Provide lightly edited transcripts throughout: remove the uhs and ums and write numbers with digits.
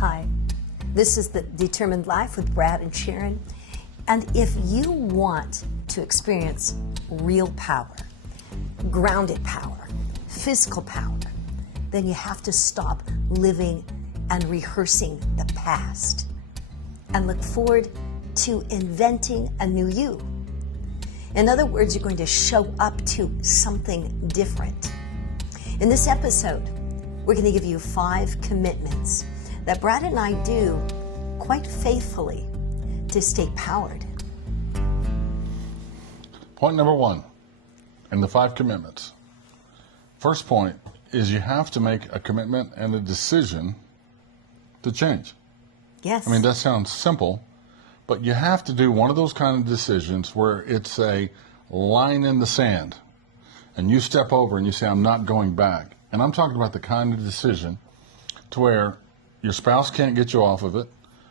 Hi, this is the Determined Life with Brad and Sharon. And if you want to experience real power, grounded power, physical power, then you have to stop living and rehearsing the past and look forward to inventing a new you. In other words, you're going to show up to something different. In this episode, we're going to give you 5 commitments that Brad and I do quite faithfully to stay powered. Point number 1 in the 5 commitments. First point is you have to make a commitment and a decision to change. Yes. I mean, that sounds simple, but you have to do one of those kind of decisions where it's a line in the sand and you step over and you say, I'm not going back. And I'm talking about the kind of decision to where your spouse can't get you off of it,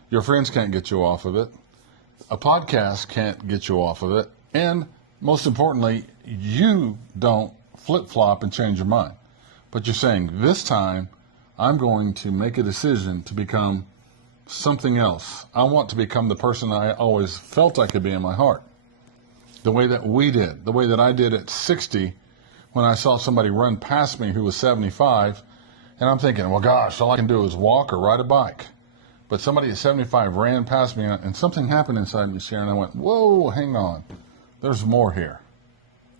your friends can't get you off of it, a podcast can't get you off of it, and most importantly, you don't flip-flop and change your mind. But you're saying, this time, I'm going to make a decision to become something else. I want to become the person I always felt I could be in my heart. The way that we did, the way that I did at 60 when I saw somebody run past me who was 75, and I'm thinking, well, gosh, all I can do is walk or ride a bike. But somebody at 75 ran past me, and something happened inside me, Sharon. I went, whoa, hang on. There's more here.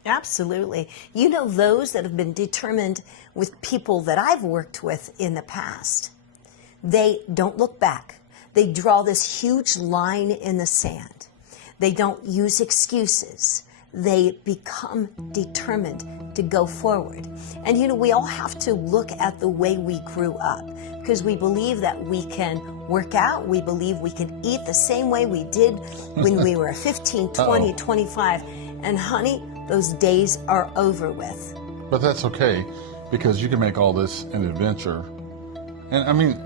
Absolutely. You know, those that have been determined with people that I've worked with in the past, they don't look back. They draw this huge line in the sand. They don't use excuses. They become determined to go forward. And you know, we all have to look at the way we grew up because we believe that we can work out. We believe we can eat the same way we did when we were 15, 20, 25. And honey, those days are over with. But that's okay because you can make all this an adventure. And I mean,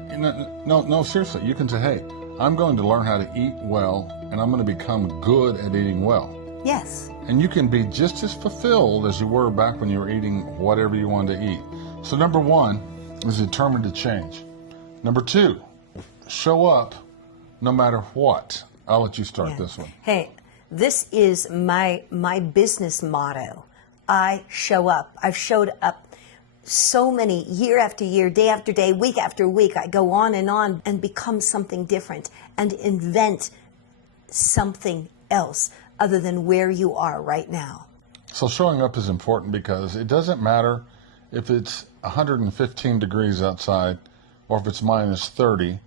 no, seriously, you can say, hey, I'm going to learn how to eat well and I'm going to become good at eating well. Yes. And you can be just as fulfilled as you were back when you were eating whatever you wanted to eat. So number 1 is determined to change. Number 2, show up no matter what. I'll let you start this one. Hey, this is my business motto. I show up. I've showed up so many, year after year, day after day, week after week. I go on and become something different and invent something else other than where you are right now. So showing up is important because it doesn't matter if it's 115 degrees outside or if it's minus 30.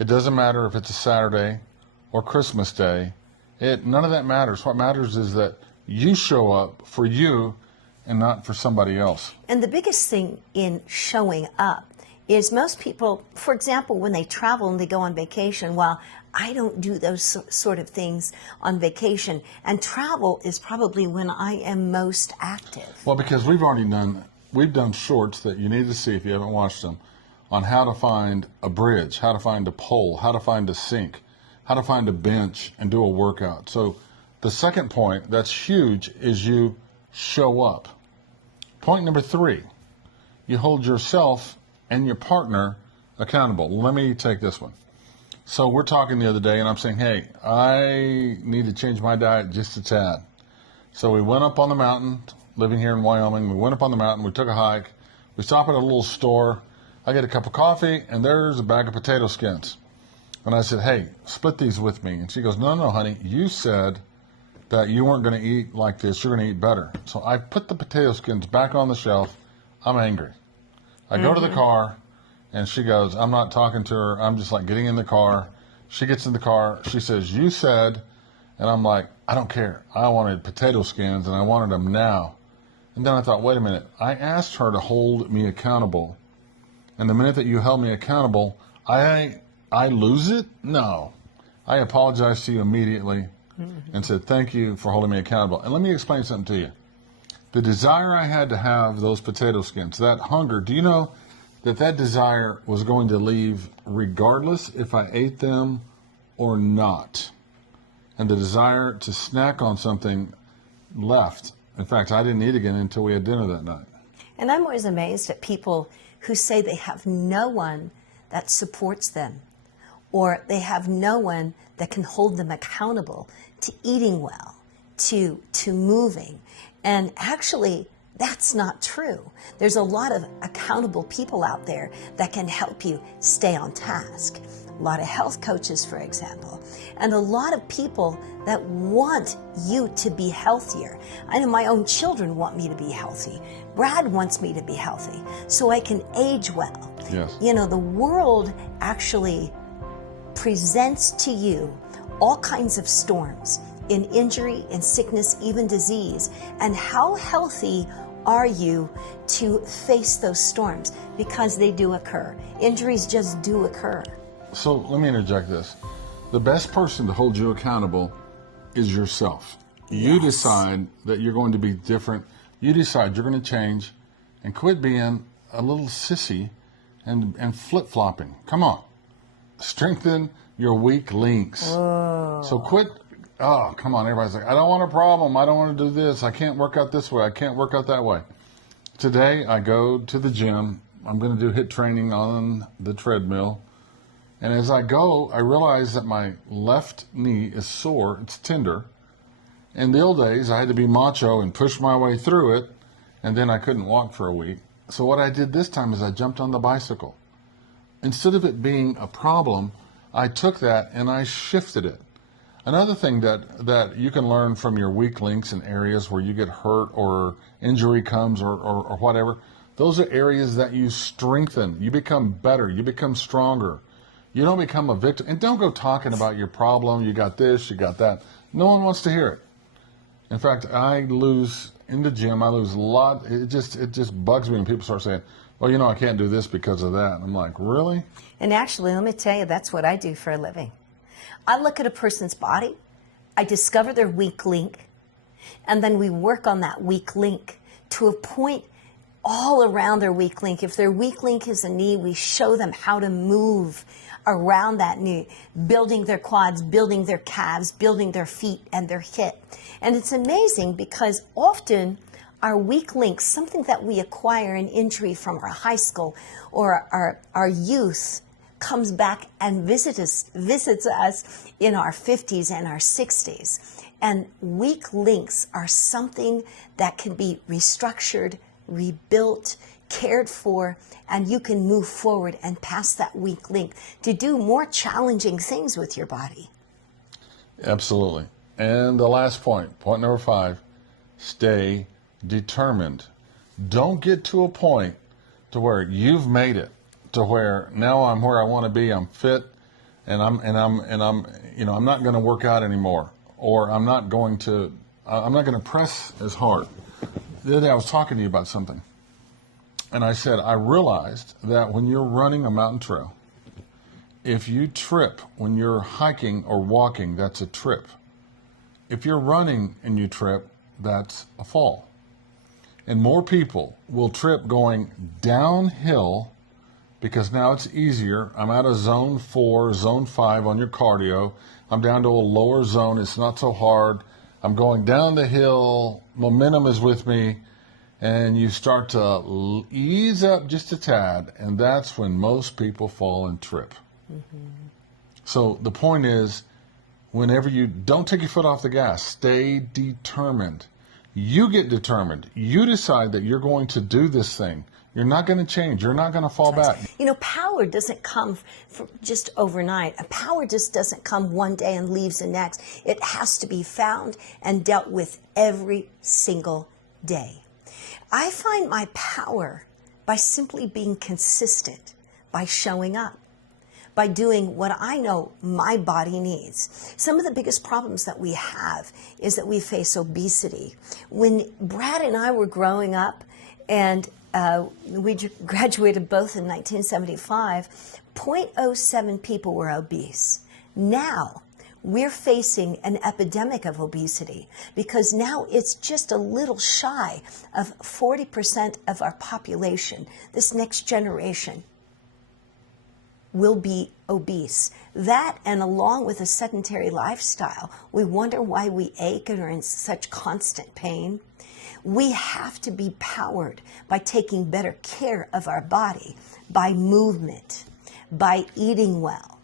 It doesn't matter if it's a Saturday or Christmas Day. None of that matters. What matters is that you show up for you and not for somebody else. And the biggest thing in showing up is most people, for example, when they travel and they go on vacation, well, I don't do those sort of things on vacation. And travel is probably when I am most active. Well, because we've done shorts that you need to see if you haven't watched them on how to find a bridge, how to find a pole, how to find a sink, how to find a bench and do a workout. So the second point that's huge is you show up. Point number 3, you hold yourself and your partner accountable. Let me take this one. So we're talking the other day and I'm saying, hey, I need to change my diet just a tad. So we went up on the mountain, living here in Wyoming. We went up on the mountain, we took a hike. We stop at a little store. I get a cup of coffee and there's a bag of potato skins. And I said, hey, split these with me. And she goes, no, honey, you said that you weren't going to eat like this. You're going to eat better. So I put the potato skins back on the shelf. I'm angry. I go to the car, and she goes, I'm not talking to her. I'm just like getting in the car. She gets in the car. She says, you said, and I'm like, I don't care. I wanted potato skins, and I wanted them now. And then I thought, wait a minute. I asked her to hold me accountable. And the minute that you held me accountable, I lose it? No. I apologized to you immediately and said, thank you for holding me accountable. And let me explain something to you. The desire I had to have those potato skins, that hunger, do you know that desire was going to leave regardless if I ate them or not? And the desire to snack on something left. In fact, I didn't eat again until we had dinner that night. And I'm always amazed at people who say they have no one that supports them, or they have no one that can hold them accountable to eating well, to moving. And actually, that's not true. There's a lot of accountable people out there that can help you stay on task. A lot of health coaches, for example, and a lot of people that want you to be healthier. I know my own children want me to be healthy. Brad wants me to be healthy so I can age well. Yes. You know, the world actually presents to you all kinds of storms, in injury, in sickness, even disease. And how healthy are you to face those storms? Because they do occur. Injuries just do occur. So let me interject this. The best person to hold you accountable is yourself. You Yes. decide that you're going to be different. You decide you're going to change and quit being a little sissy and flip-flopping. Come on. Strengthen your weak links. Oh. So quit. Oh, come on. Everybody's like, I don't want a problem. I don't want to do this. I can't work out this way. I can't work out that way. Today, I go to the gym. I'm going to do HIIT training on the treadmill. And as I go, I realize that my left knee is sore. It's tender. In the old days, I had to be macho and push my way through it, and then I couldn't walk for a week. So what I did this time is I jumped on the bicycle. Instead of it being a problem, I took that and I shifted it. Another thing that you can learn from your weak links and areas where you get hurt or injury comes or whatever, those are areas that you strengthen. You become better. You become stronger. You don't become a victim. And don't go talking about your problem. You got this, you got that. No one wants to hear it. In fact, in the gym, I lose a lot. It just bugs me when people start saying, well, you know, I can't do this because of that. I'm like, really? And actually, let me tell you, that's what I do for a living. I look at a person's body, I discover their weak link, and then we work on that weak link to a point all around their weak link. If their weak link is a knee, we show them how to move around that knee, building their quads, building their calves, building their feet and their hip. And it's amazing because often our weak links, something that we acquire in injury from our high school or our youth, comes back and visits us in our 50s and our 60s. And weak links are something that can be restructured, rebuilt, cared for, and you can move forward and past that weak link to do more challenging things with your body. Absolutely. And the last point number 5, stay determined. Don't get to a point to where you've made it, to where now I'm where I want to be, I'm fit, and I'm not going to work out anymore, or I'm not going to press as hard. The other day I was talking to you about something, and I said I realized that when you're running a mountain trail, if you trip when you're hiking or walking, that's a trip. If you're running and you trip, that's a fall. And more people will trip going downhill because now it's easier. I'm out of zone 4, zone 5 on your cardio. I'm down to a lower zone. It's not so hard. I'm going down the hill. Momentum is with me. And you start to ease up just a tad. And that's when most people fall and trip. Mm-hmm. So the point is, whenever you don't take your foot off the gas, stay determined. You get determined. You decide that you're going to do this thing. You're not going to change. You're not going to fall back. You know, power doesn't come just overnight. Power just doesn't come one day and leaves the next. It has to be found and dealt with every single day. I find my power by simply being consistent, by showing up, by doing what I know my body needs. Some of the biggest problems that we have is that we face obesity. When Brad and I were growing up, and we graduated both in 1975, 0.07 people were obese. Now, we're facing an epidemic of obesity because now it's just a little shy of 40% of our population. This next generation will be obese. That, and along with a sedentary lifestyle, we wonder why we ache and are in such constant pain. We have to be powered by taking better care of our body, by movement, by eating well,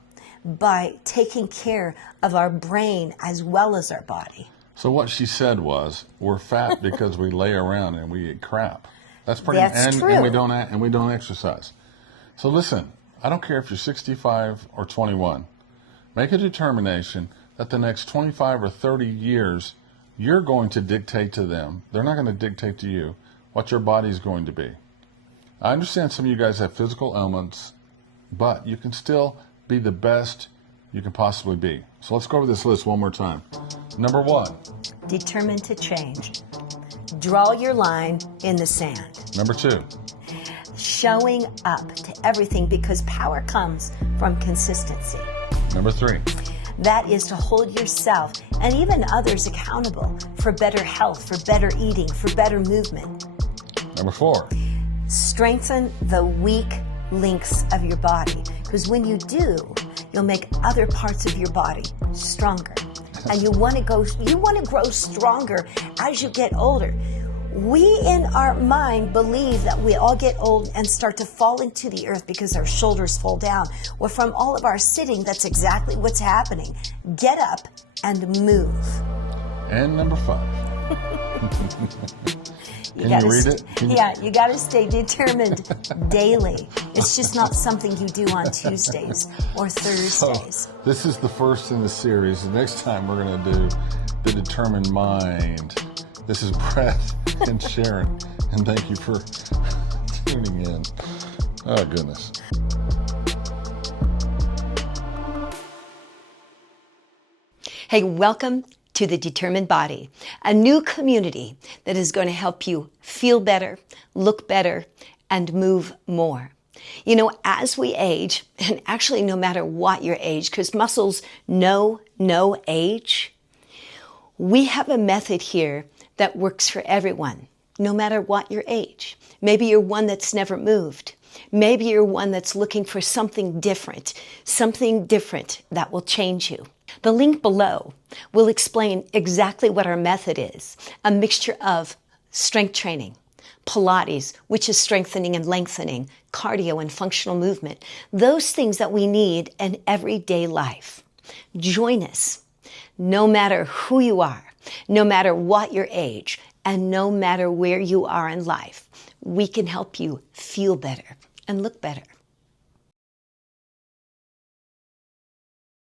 by taking care of our brain as well as our body. So what she said was, we're fat because we lay around and we eat crap. That's pretty. That's true. And we don't exercise. So listen, I don't care if you're 65 or 21. Make a determination that the next 25 or 30 years, you're going to dictate to them. They're not going to dictate to you what your body's going to be. I understand some of you guys have physical ailments, but you can still be the best you can possibly be. So let's go over this list one more time. Number 1. Determined to change. Draw your line in the sand. Number 2. Showing up to everything, because power comes from consistency. Number 3. That is to hold yourself and even others accountable for better health, for better eating, for better movement. Number 4. Strengthen the weak links of your body, because when you do, you'll make other parts of your body stronger. And you want to grow stronger as you get older. We in our mind believe that we all get old and start to fall into the earth because our shoulders fall down. Well, from all of our sitting, that's exactly what's happening. Get up and move. And number 5. Can you read it? You got to stay determined daily. It's just not something you do on Tuesdays or Thursdays. So, this is the first in the series. The next time we're going to do the determined mind. This is Brett and Sharon, and thank you for tuning in. Oh, goodness. Hey, welcome to the Determined Body, a new community that is going to help you feel better, look better, and move more. You know, as we age, and actually no matter what your age, because muscles know no age, we have a method here that works for everyone, no matter what your age. Maybe you're one that's never moved. Maybe you're one that's looking for something different that will change you. The link below will explain exactly what our method is, a mixture of strength training, Pilates, which is strengthening and lengthening, cardio and functional movement, those things that we need in everyday life. Join us, no matter who you are, no matter what your age, and no matter where you are in life. We can help you feel better and look better.